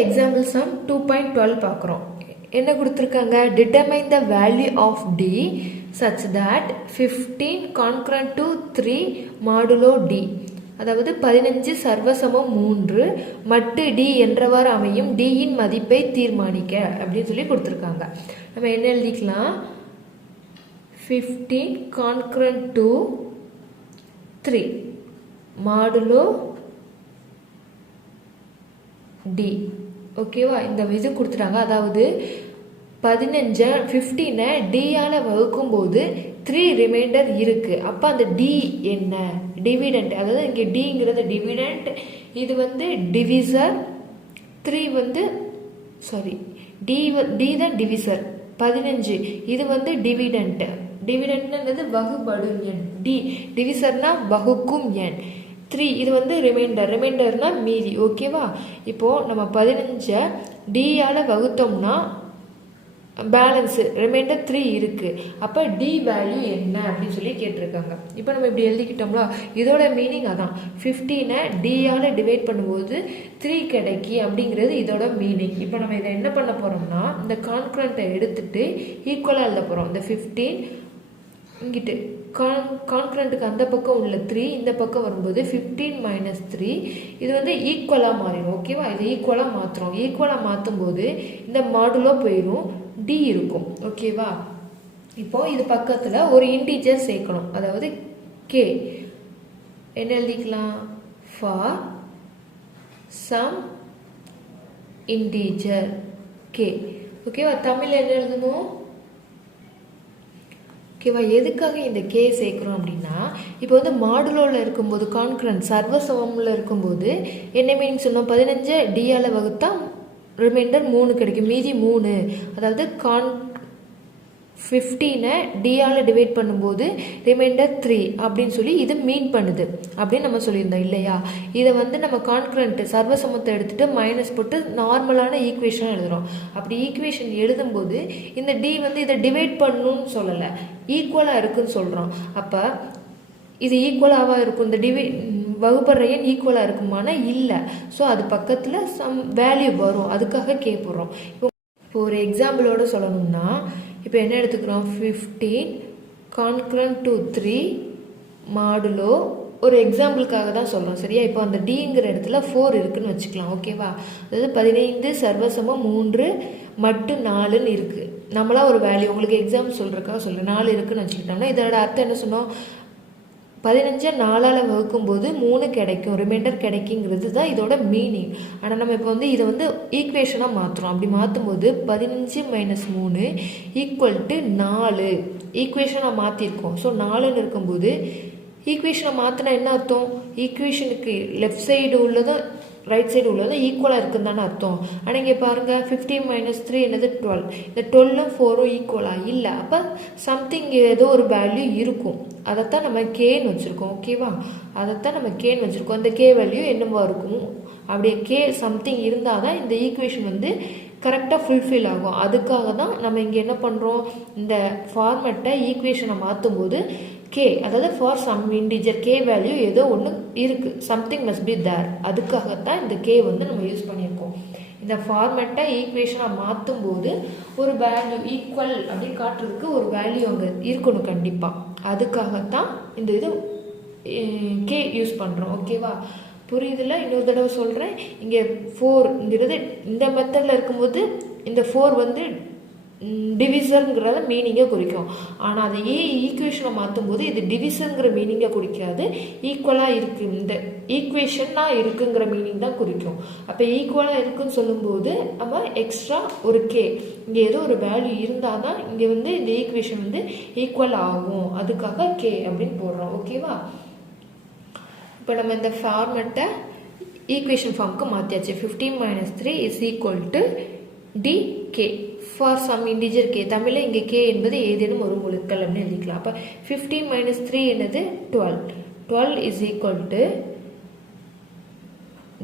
Example some 2.12 பார்க்குறோம். என்ன கொடுத்துருக்காங்க? Determine the value of t such that 15 congruent to 3 modulo t. அதாவது 15 சர்வசமம் 3 மட்டு டி என்றவாறு அமையும் டியின் மதிப்பை தீர்மானிக்க அப்படின்னு சொல்லி கொடுத்துருக்காங்க. நம்ம என்ன எழுதிக்கலாம்? 15 கான்கரண்ட் டு 3 மாடுலோ டி. ஓகேவா? இந்த இது கொடுத்துட்டாங்க. அதாவது 15 டியால் வகுக்கும் போது 3 ரிமைண்டர் இருக்கு. அப்போ அந்த டி என்ன? டிவிடெண்ட். அதாவது இங்கே டிங்கிறது டிவிடெண்ட், இது வந்து டிவிசர், 3 வந்து டி தான் டிவிசர் 15, இது வந்து டிவிடெண்ட். டிவிடெண்ட்ன்றது வகுபடும் எண். டிவிசர்னா வகுக்கும் எண். 3 இது வந்து ரிமைண்டர்னா மீதி. ஓகேவா? இப்போது நம்ம 15 டியால் வகுத்தோம்னா பேலன்ஸு ரிமைண்டர் 3 இருக்குது. அப்போ டி வேல்யூ என்ன அப்படின்னு சொல்லி கேட்டிருக்காங்க. இப்போ நம்ம இப்படி எழுதிக்கிட்டோம்னா இதோட மீனிங் அதான். 15 டியால் டிவைட் பண்ணும்போது 3 கிடைக்கி அப்படிங்கிறது இதோட மீனிங். இப்போ நம்ம இதை என்ன பண்ண போகிறோம்னா இந்த கான்கரண்ட்டை எடுத்துட்டு ஈக்குவலாக எழுத போகிறோம். இந்த 15 இங்கிட்டு கான்கரண்ட்டுக்கு அந்த பக்கம் உள்ள 3 இந்த பக்கம் வரும்போது 15 - 3 இது வந்து ஈக்குவலாக மாறிடும். ஓகேவா? இதை ஈக்குவலாக மாற்றுறோம். ஈக்குவலாக மாற்றும் போது இந்த மாடுலோ போயிடும், டி இருக்கும். ஓகேவா? இப்போ இது பக்கத்தில் ஒரு இன்டீஜர் சேர்க்கணும். அதாவது கே. என்ன எழுதிக்கலாம்? For some integer k. ஓகேவா? தமிழ் என்ன எழுதணும்? ஓகேவா? எதுக்காக இந்த கே சேர்க்குறோம் அப்படின்னா, இப்போ வந்து மாடுலோவில் இருக்கும்போது கான்கரண்ட் சர்வசமமில் இருக்கும்போது என்ன மீனிங் சொன்னோம்? 15 டியால் வகுத்தா ரிமைண்டர் 3 கிடைக்கும், மீதி 3. அதாவது 15 டியால் டிவைட் பண்ணும்போது ரிமைண்டர் 3 அப்படின்னு சொல்லி இது மீன் பண்ணுது அப்படின்னு நம்ம சொல்லியிருந்தோம் இல்லையா? இதை வந்து நம்ம கான்கரண்ட் சர்வசமத்தை எடுத்துகிட்டு மைனஸ் போட்டு நார்மலான ஈக்குவேஷன் எழுதுகிறோம். அப்படி ஈக்குவேஷன் எழுதும்போது இந்த டி வந்து இதை டிவைட் பண்ணணும்னு சொல்லலை, ஈக்குவலாக இருக்குன்னு சொல்கிறோம். அப்போ இது ஈக்குவலாக இருக்கும், இந்த வகுப்படுற எண் ஈக்குவலாக இருக்குமானா இல்லை. ஸோ அது பக்கத்தில் சம் வேல்யூ வரும், அதுக்காக கேட்போம். இப்போ ஒரு எக்ஸாம்பிளோட சொல்லணும்னா, இப்போ என்ன எடுத்துக்கிறோம்? 15 கான்கரண்ட் டு 3 மாடுலோ ஒரு எக்ஸாம்பிளுக்காக தான் சொல்கிறோம். சரியா? இப்போ அந்த டிங்கிற இடத்துல 4 இருக்குன்னு வச்சுக்கலாம். ஓகேவா? அதாவது 15 சர்வசமம் 3 மட்டு 4ன்னு இருக்குது. நம்மளா ஒரு வேல்யூ உங்களுக்கு எக்ஸாம்பிள் சொல்கிறக்காக சொல்கிறேன். 4 இருக்குன்னு வச்சுக்கிட்டோம்னா இதோட அர்த்தம் என்ன சொன்னோம்? 15 4ஆல் வகுக்கும்போது 3 கிடைக்கும், ரிமைண்டர் கிடைக்குங்கிறது தான் இதோட மீனிங். ஆனால் நம்ம இப்போ வந்து இதை வந்து ஈக்குவேஷனாக மாற்றுறோம். அப்படி மாற்றும்போது 15 - 3 ஈக்குவல் டு 4 ஈக்குவேஷனாக மாற்றிருக்கோம். ஸோ 4ன்னு இருக்கும்போது ஈக்குவேஷனை மாற்றினா என்ன அர்த்தம்? ஈக்குவேஷனுக்கு லெஃப்ட் சைடு உள்ளதும் ரைட் சைடு உள்ளதும் ஈக்குவலாக இருக்குன்னு தானே அர்த்தம். ஆனால் இங்கே பாருங்கள் 15 - 3 என்னது 12. இந்த 12ம் 4ம் ஈக்குவலாக இல்லை. அப்போ சம்திங் ஏதோ ஒரு வேல்யூ இருக்கும். அதைத்தான் நம்ம கேன்னு வச்சுருக்கோம். ஓகேவா? அதைத்தான் நம்ம கேன்னு வச்சுருக்கோம். இந்த கே வேல்யூ என்னவா இருக்கும்? அப்படியே கே சம்திங் இருந்தால் தான் இந்த ஈக்குவேஷன் வந்து கரெக்டாக ஃபுல்ஃபில் ஆகும். அதுக்காக தான் நம்ம இங்கே என்ன பண்ணுறோம்? இந்த ஃபார்மேட்டை ஈக்குவேஷனை மாற்றும் போது கே, அதாவது for some integer k value ஏதோ ஒன்று இருக்குது, சம்திங் மஸ்ட் பி தேர். அதுக்காகத்தான் இந்த கே வந்து நம்ம யூஸ் பண்ணியிருக்கோம். இந்த ஃபார்மேட்டை ஈக்குவேஷனாக மாற்றும் போது ஒரு வேல்யூ ஈக்குவல் அப்படின்னு காட்டுறதுக்கு ஒரு வேல்யூ அங்கே இருக்கணும் கண்டிப்பாக. அதுக்காகத்தான் இந்த இது கே யூஸ் பண்ணுறோம். ஓகேவா? புரியுதுல? இன்னொரு தடவை சொல்கிறேன். இங்கே 4ங்கிறது இந்த மெத்தடில் இருக்கும்போது இந்த 4 வந்து டிவிசருங்கிறத மீனிங்கை குறிக்கும். ஆனால் அதை ஈக்குவேஷனை மாற்றும் போது இது டிவிசருங்கிற மீனிங்கை குறிக்காது, ஈக்குவலாக இருக்குது, இந்த ஈக்குவேஷனாக இருக்குங்கிற மீனிங் தான் குறிக்கும். அப்போ ஈக்குவலாக இருக்குன்னு சொல்லும்போது நம்ம எக்ஸ்ட்ரா ஒரு கே, இங்கே ஏதோ ஒரு வேல்யூ இருந்தால் தான் இங்கே வந்து இந்த ஈக்குவேஷன் வந்து ஈக்குவல் ஆகும். அதுக்காக கே அப்படின்னு போடுறோம். ஓகேவா? இப்போ நம்ம இந்த ஃபார்மெட்டை ஈக்குவேஷன் ஃபார்முக்கு மாற்றியாச்சு. 15 - 3 is equal to t k for some integer k. தமிழில் இங்கே கே என்பது ஏதேனும் ஒரு முழுக்கள் அப்படின்னு எழுதிக்கலாம். அப்போ 15 - 3 என்னது 12. 12 இஸ் ஈக்குவல் டு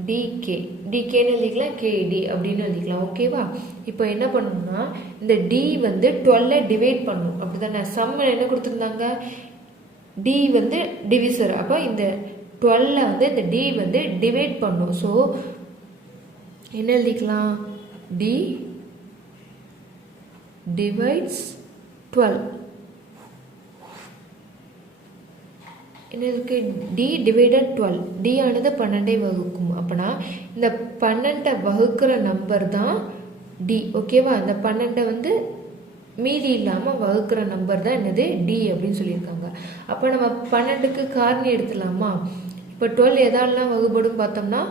டிகே. டிகேன்னு எழுதிக்கலாம், கேடி அப்படின்னு எழுதிக்கலாம். ஓகேவா? இப்போ என்ன பண்ணணும்னா இந்த டி வந்து 12 டிவைட் பண்ணணும். அப்படி தானே? சம் என்ன கொடுத்துருந்தாங்க? டி வந்து டிவிசர். அப்போ இந்த 12 வந்து இந்த டி வந்து டிவைட் பண்ணும். ஸோ என்ன எழுதிக்கலாம்? D divides 12. என்ன இருக்கு? D divided 12. D ஆனது 12 வகுக்கும். அப்பனா இந்த 12 வகுக்கிற நம்பர் தான் D. ஓகேவா? இந்த 12 வந்து மீதி இல்லாமல் வகுக்கிற நம்பர் தான் என்னது? D அப்படின்னு சொல்லியிருக்காங்க. அப்போ நம்ம 12க்கு காரணி எடுத்துலாமா? இப்போ 12 எதாலாம் வகுப்படும் பார்த்தோம்னா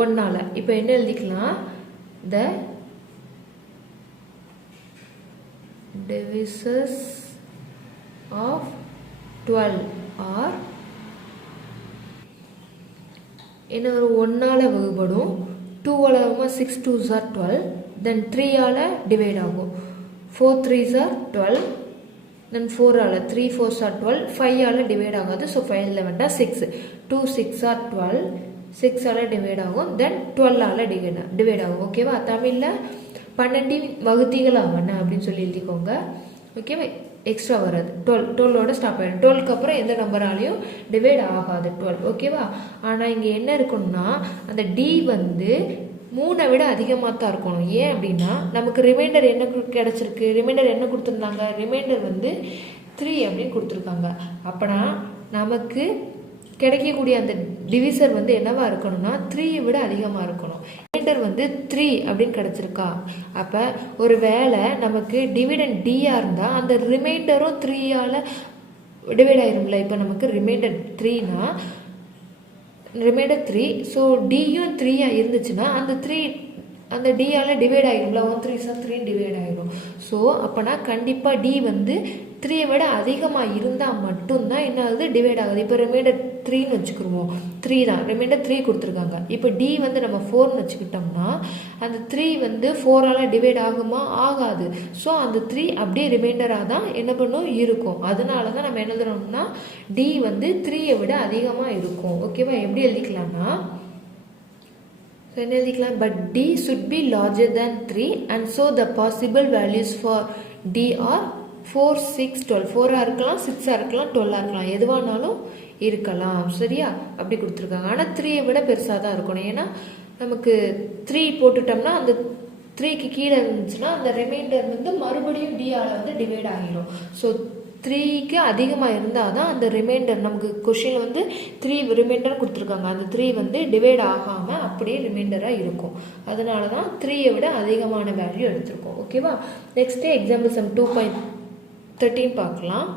1ஆல. இப்போ என்ன எழுதிக்கலாம்? The divisors of 12 are என்ன ஒரு 1ஆல வகுப்படும். 2ஆல 6 2s are 12. Then 3ஆல டிவைட் ஆகும். 4 3s are 12. Then 4ஆல 3 4s are 12. 5ஆல டிவைட் ஆகாது. ஸோ 5 11 6. 2 6 are 12. 6ஆல டிவைட் ஆகும். தென் 12ஆல டிவைட் ஆகும். ஓகேவா? தமிழில் 12 வகுத்திகள் ஆவன அப்படின்னு சொல்லி எழுதிக்கோங்க. ஓகேவா? எக்ஸ்ட்ரா வராது. 12ஓட ஸ்டாப் ஆகிடும். 12க்கு அப்புறம் எந்த நம்பராலையும் டிவைட் ஆகாது 12. ஓகேவா? ஆனால் இங்கே என்ன இருக்கணும்னா அந்த டி வந்து 3 விட அதிகமாக தான் இருக்கணும். ஏன் அப்படின்னா நமக்கு ரிமைண்டர் என்ன கிடச்சிருக்கு? ரிமைண்டர் என்ன கொடுத்துருந்தாங்க? ரிமைண்டர் வந்து 3 அப்படின்னு கொடுத்துருக்காங்க. அப்போனா நமக்கு கிடைக்கக்கூடிய அந்த டிவிசர் வந்து என்னவா இருக்கணும்னா 3 விட அதிகமாக இருக்கணும். ரிமைண்டர் வந்து 3 அப்படின்னு கிடச்சிருக்கா? அப்போ ஒரு வேளை நமக்கு டிவிடெண்ட் டியாக இருந்தால் அந்த ரிமைண்டரும் 3ஆல் டிவைட் ஆயிரும்ல. இப்போ நமக்கு ரிமைண்டர் 3னா ரிமைண்டர் 3. ஸோ டியும் 3ஆக இருந்துச்சுன்னா அந்த டியால் டிவைட் ஆகிடும்ல. 1 3 3 டிவைட் ஆகிடும். ஸோ அப்போனா கண்டிப்பாக டி வந்து 3 விட அதிகமாக இருந்தால் மட்டும்தான் என்ன ஆகுது? டிவைட் ஆகுது. இப்போ ரிமைண்டர் 3ன்னு வச்சுக்கிடுவோம். 3 தான் ரிமைண்டர் 3 கொடுத்துருக்காங்க. இப்போ டி வந்து நம்ம 4ன்னு வச்சுக்கிட்டோம்னா அந்த 3 வந்து 4ஆல் டிவைட் ஆகுமா? ஆகாது. ஸோ அந்த 3 அப்படியே ரிமைண்டராக தான் என்ன பண்ணும்? இருக்கும். அதனால தான் நம்ம என்ன எழுதுறோம்னா டி வந்து 3ஐ விட அதிகமாக இருக்கும். ஓகேவா? எப்படி எழுதிக்கலாம்னா என்ன எழுதிக்கலாம்? But t should be larger than 3 and so the possible values for d are 4 6 12. 4ஆக இருக்கலாம், 6ஆக இருக்கலாம், 12ஆக இருக்கலாம், எதுவானாலும் இருக்கலாம். சரியா? அப்படி கொடுத்துருக்காங்க. ஆனால் 3ஐ விட பெருசாக தான் இருக்கணும். ஏன்னா நமக்கு 3 போட்டுட்டோம்னா அந்த 3க்கு கீழே இருந்துச்சுன்னா அந்த ரிமைண்டர் வந்து மறுபடியும் டிஆல் வந்து டிவைட் ஆகிடும். ஸோ 3க்கு அதிகமாக இருந்தால் தான் அந்த ரிமைண்டர் நமக்கு கொஷினில் வந்து 3 ரிமைண்டர் கொடுத்துருக்காங்க. அந்த 3 வந்து டிவைட் ஆகாமல் அப்படியே ரிமைண்டராக இருக்கும். அதனால தான் 3ஐ விட அதிகமான வேல்யூ எடுத்திருக்கோம். ஓகேவா? நெக்ஸ்ட்டு எக்ஸாம்பிள் சம் 2.13 பார்க்கலாம்.